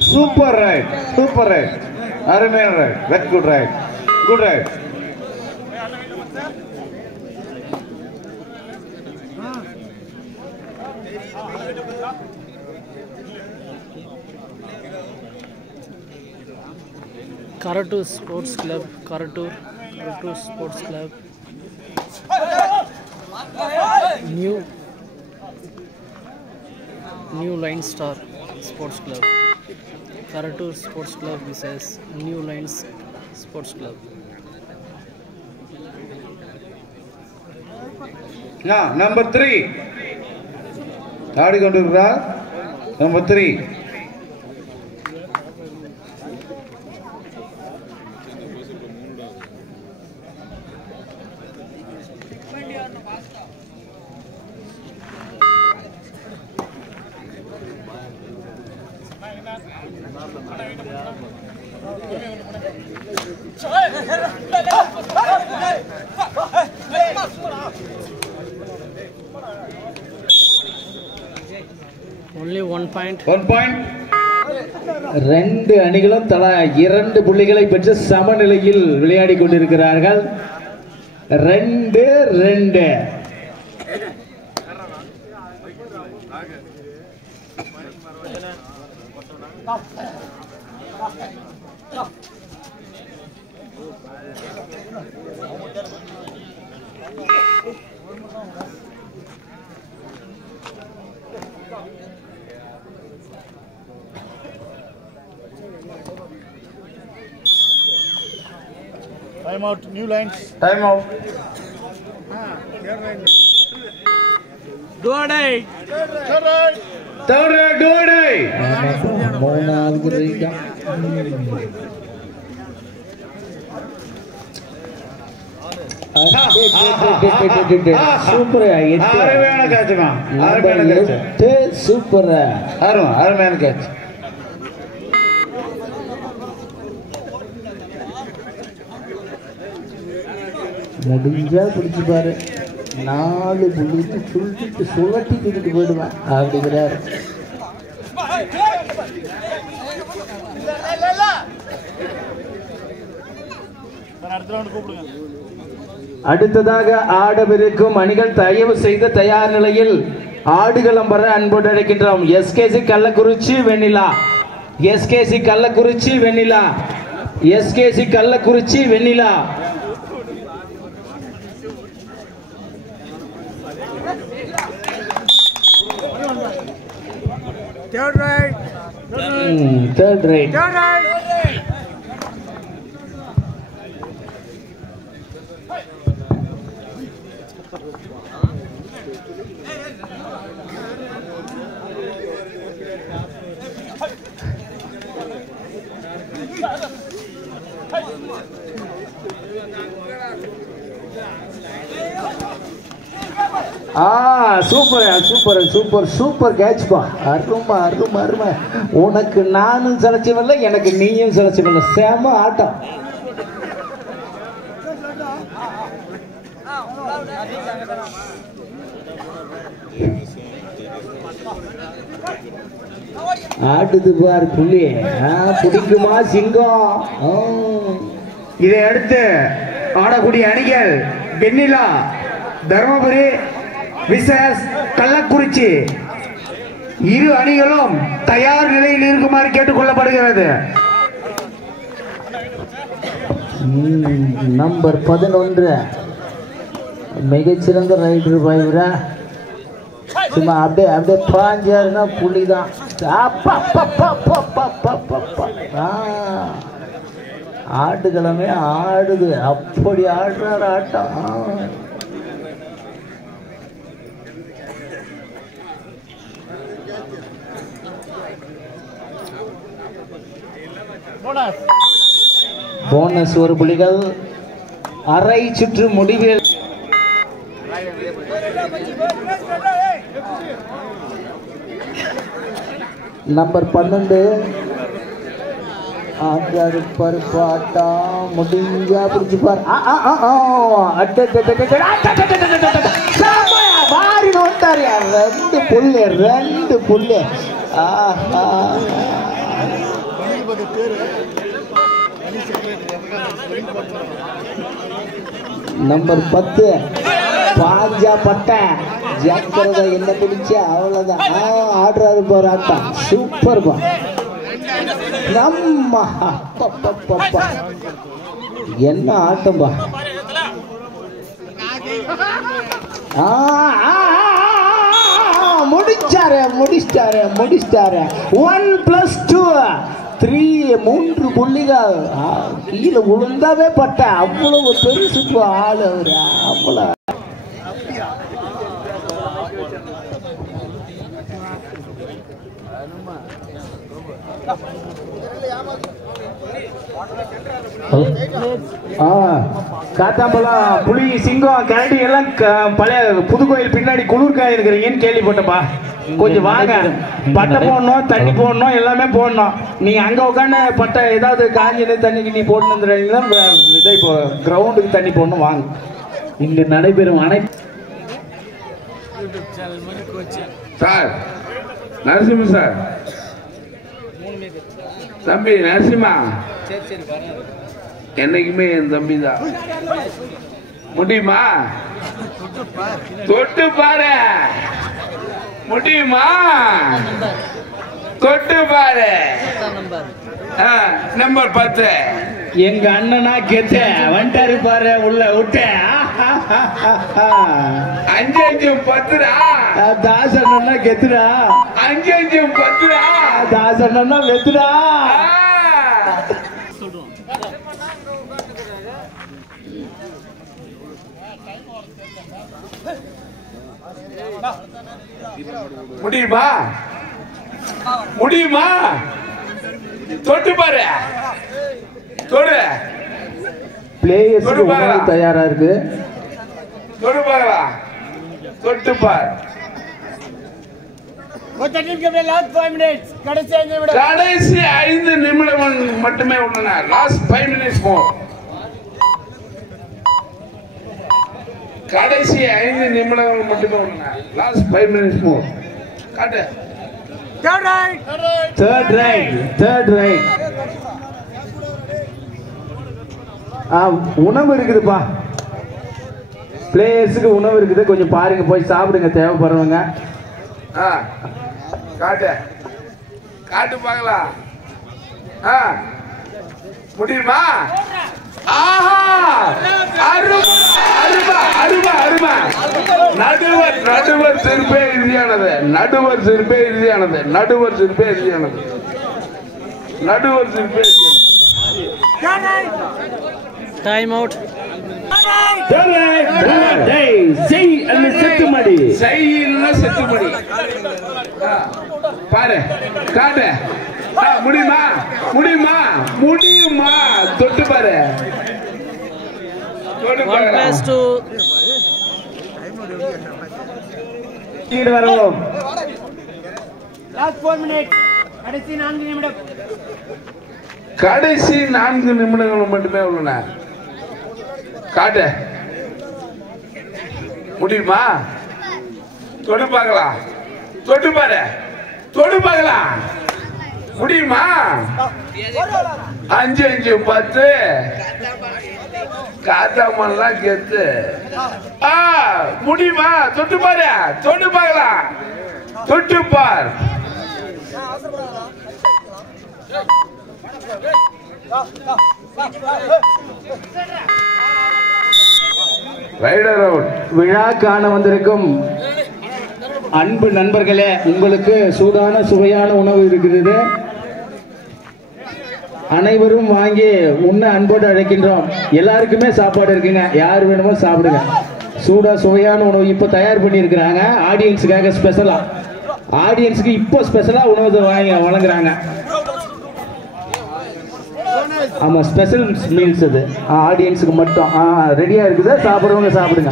Super right, super right. Arman right, very good right, good right. Karatur Sports Club, Karatur Sports Club, New Line Star Sports Club. Karatur Sports Club versus New Lines Sports Club. Now, number 3. ஆடிக்கொண்டிருக்கிறார் number 3. Only 1 point. 1 point. ரெண்டு அணிகளும் தலா 2 புள்ளிகளை பெற்று சமநிலையில் விளையாடிக் கொண்டிருக்கிறார்கள். 2-2. Time out, New Lines. Time out. Duodai. Third right, Duodai. மூணாவது Reeka. Super. அருமையான கேட்ச்மா. அருமையான கேட்ச். சூப்பர். அருமையான கேட்ச். முடிஞ்சா பிடிச்சு பாரு. 4 புள்ளிட்டு சுழட்டி தூக்கிட்டு போயிடுவேன் அப்படிங்கிறார். அடுத்ததாக ஆடவிருக்கும் அணிகள் தயவு செய்த தயார் நிலையில் ஆடுகளம் வர அன்போடு அழைக்கின்றோம். எஸ்கேசி கள்ளக்குறிச்சி வெண்ணிலா, எஸ்கேசி கள்ளக்குறிச்சி வெண்ணிலா, எஸ்கேசி கள்ளக்குறிச்சி வெண்ணிலா. Third right. Third right. Super catch பா. அருமை. உனக்கு நானும் சளைச்சவில்லை, எனக்கு நீயும் சளைச்சவில்லை. செம ஆட்டம். ஆடுது பார் புள்ளி. பிடிக்குமா சிங்கம்? இதை அடுத்து ஆடக்கூடிய அணிகள் வெண்ணிலா தர்மபுரி விசஸ் கள்ளக்குறிச்சி. இரு அணிகளும் தயார் நிலையில் இருக்குமாறு கேட்டுக்கொள்ளப்படுகிறது. நம்பர் 11 மிகச்சிறந்த ரைடர் பாய்வரா. சும்மா அப்படியே பாஞ்சாருன்னா புள்ளிதான். ஆடுகளமே ஆடுது. அப்படி ஆடுறாரு ஆட்டம். போனஸ் 1 புள்ளிகள். அரை சுற்று முடிவில் நம்பர் 12 ஆட்டாரு பருப்பாட்டா முடிஞ்சா பிடிச்சு பாரு. மாறி நோட்டாரு. 2 புல்லு நம்பர் 10 பாஞ்சா பட்டை ஜாக்கிரதை என்ன பிடிச்சா அவ்வளவுதான். ஆடுறாரு பாரு ஆட்டம் சூப்பர் பா. நம்ம என்ன ஆட்டம் பா. முடிச்சாரு 1+2 3 புள்ளிகள். கீழே விழுந்தாவே பட்ட அவ்வளவு பெருசு ஆளு அவரு. அவ்வளவு காத்தாம்பழம் புலி சிங்கம் கரடி எல்லாம் பழைய புதுக்கோயில் பின்னாடி குளிர்காய் இருக்கிறீங்கன்னு கேள்விப்பட்டப்பா. கொஞ்சம் வாங்க. பட்டை போடணும், தண்ணி போடணும், எல்லாமே போடணும். நீங்க அங்க உட்காந்து பட்டை ஏதாவது காஞ்சினு தண்ணி கிண்ணி போடணுங்கிறீங்களா? இதை இப்போ கிரவுண்டுக்கு தண்ணி போடணும். வாங்க. இங்கு நடைபெறும் அனைத்து சார் நரசிம்ம சார் தம்பி நரசிம்மா என்னைக்குமே என் தம்பி தான். முடியுமா? தொட்டு பாரு. முடியுமா? தொட்டு பாரு. நம்பர் 10 எங்க அண்ணனா கெத்த வந்துட்டாரு பாரு. உள்ள விட்ட 5 10 தாசண்ணா கெத்துடா. 5 10 தாசண்ணா வெத்துடா. முடியுமா? முடியுமா? தொட்டு பாரு. தொடு. பிளேயர்ஸ் தயாரா இருக்கு. தொடு பாக்கலாம். தொட்டு பாரு. கடைசி 5 நிமிடம் மட்டுமே உள்ளன. Last 5 minutes more. கடைசி 5 நிமிடங்கள் மட்டுமே உள்ளன. Last 5 minutes more. காட்டு. Third right. உணவு இருக்குதுப்பா. பிளேயர்ஸுக்கு உணவு இருக்குது. கொஞ்சம் பாருங்க, போய் சாப்பிடுங்க தேவைப்படுறவங்க. காட்டு. காட்டு பார்க்கலாம். முடியுமா? நடுவர் சிறப்பே இறுதியானது. Time out. பாரு. காட்டு. முடியுமா? தொட்டு பாரு. 1+2. வரவும். கடைசி 4 நிமிடங்கள் மட்டுமே உள்ளன. காட்டு. முடியுமா? தொடு பார்க்கலாம். தொட்டு பாரு. முடியுமா? 5 10 காத்தாமல்லாம் கெத்து. முடியுமா? தொட்டு பாரு. தொட்டு பார்க்கலாம். தொட்டு பார். Rider out. விழா காண வந்திருக்கும் அன்பு நண்பர்களே, உங்களுக்கு சூடான சுவையான உணவு இருக்கிறது. அனைவரும் வாங்கி உண்ண அன்போடு அழைக்கின்றோம். எல்லாருக்குமே சாப்பாடு இருக்குங்க. யார் வேணுமோ சாப்பிடுங்க. சூடா சுவையான உணவு இப்போ தயார் பண்ணி இருக்கிறாங்க. ஆடியன்ஸுக்காக ஸ்பெஷலா. ஆடியன்ஸுக்கு இப்போ ஸ்பெஷலா உணவு வழங்குறாங்க. ஆமா, ஸ்பெஷல் மீல்ஸ் அது. ஆடியன்ஸுக்கு மட்டும் ரெடியா இருக்குது. சாப்பிடுறவங்க சாப்பிடுங்க.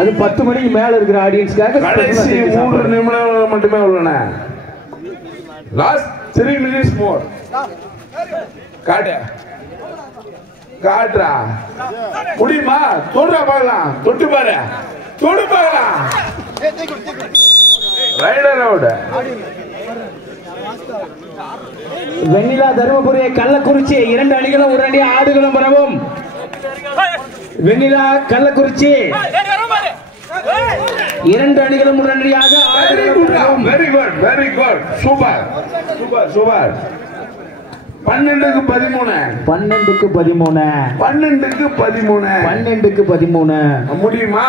அது 10 மணிக்கு மேல இருக்கிற ஆடியன்ஸ்க்காக. கடைசி 3 நிமிடங்கள் மட்டுமே உள்ளன. Last 3 minutes more. காட்டுறா முடியுமா? தொடுறா பார்க்கலாம். தொட்டு பாரு. தொடு பார்க்கலாம். Raider out. வெண்ணிலா தருமபுரி கள்ளக்குறிச்சி 2 அணிகளும் உடனடியாக ஆடுகளும் வரவும். வெண்ணிலா கள்ளக்குறிச்சி 2 அணிகளும் உடனடியாக very good very good super super super. 12க்கு 13 12க்கு 13 12க்கு 13 12க்கு 13 முடியுமா?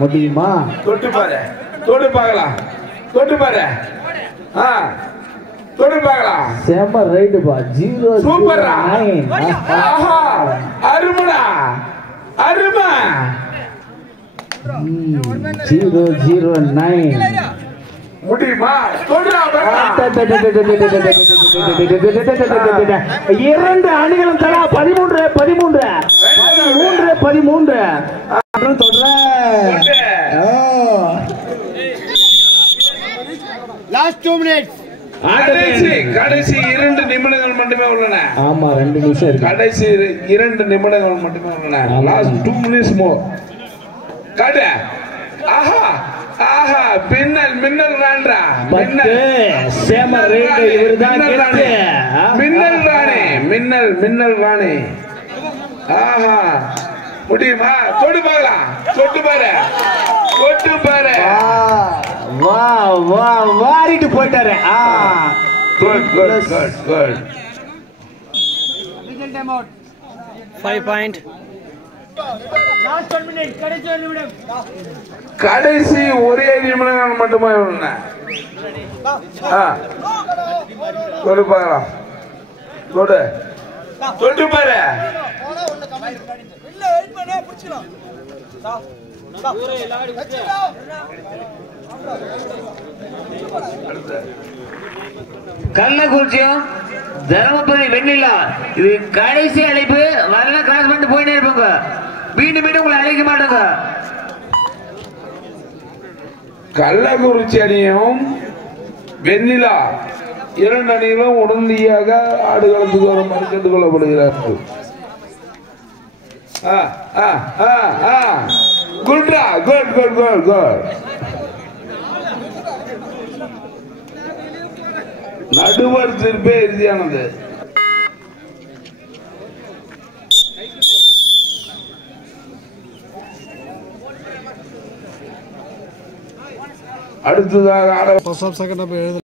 முடியுமா? தொட்டு பாரு. தொடு பார்க்கலாம். தொட்டு பாரு. தொடு பார்க்கலாம். செம ரைட் பா. 0 சூப்பரா. ஆஹா அருமடா அருமா. 009 முடியுமா? தொடுறா பார்க்கலாம். 2 அணிகளும் தலா 13 13 13 தொடர. Last 2 minutes. கடைசி 2 நிமிடங்கள் மட்டுமே உள்ளன. ஆமா 2 நிமிஷம் இருக்கு. கடைசி 2 நிமிடங்கள் மட்டுமே உள்ளன. Last 2 minutes more. காடு. ஆஹா ஆஹா மின்னல் மின்னல் ராண்டா. மின்னல் சேம ரைட் இவர்தான் கெத்து. மின்னல் ராணி மின்னல் மின்னல் ராணி. ஆஹா முடியுமா? தொடு பார்க்கலாம். தொட்டு பாரு. தொட்டு பாரு. வா வா வாரிட்டு போயிட்டாரு. Good good good good. 5 point. Last 1 minute. கடைசி 1 நிமிடம். கடைசி ஒரே நிமிடங்கள் மட்டுமே உள்ளன. தொடு பார்க்கலாம். தொடு தொட்டு பாரு. கள்ளக்குறிச்சியும் தருமபுரி வெண்ணிலா இது கடைசி அழைப்பு. வரல கிராஸ் பண்ணிட்டு போயிட்டே இருப்பாங்க. மீண்டும் மீண்டும் உங்களை அழைக்க மாட்டாங்க. கள்ளக்குறிச்சி அணியும் வெண்ணிலா 2 அணிகளும் உடனடியாக ஆடுகளத்துக்கு வருமாறு கேட்டுக் கொள்ளப்படுகிறார்கள். குட்ரா குட் குட் குட் குட். நடுவர் தீர்ப்பே இறுதியானது. அடுத்ததாக ஆட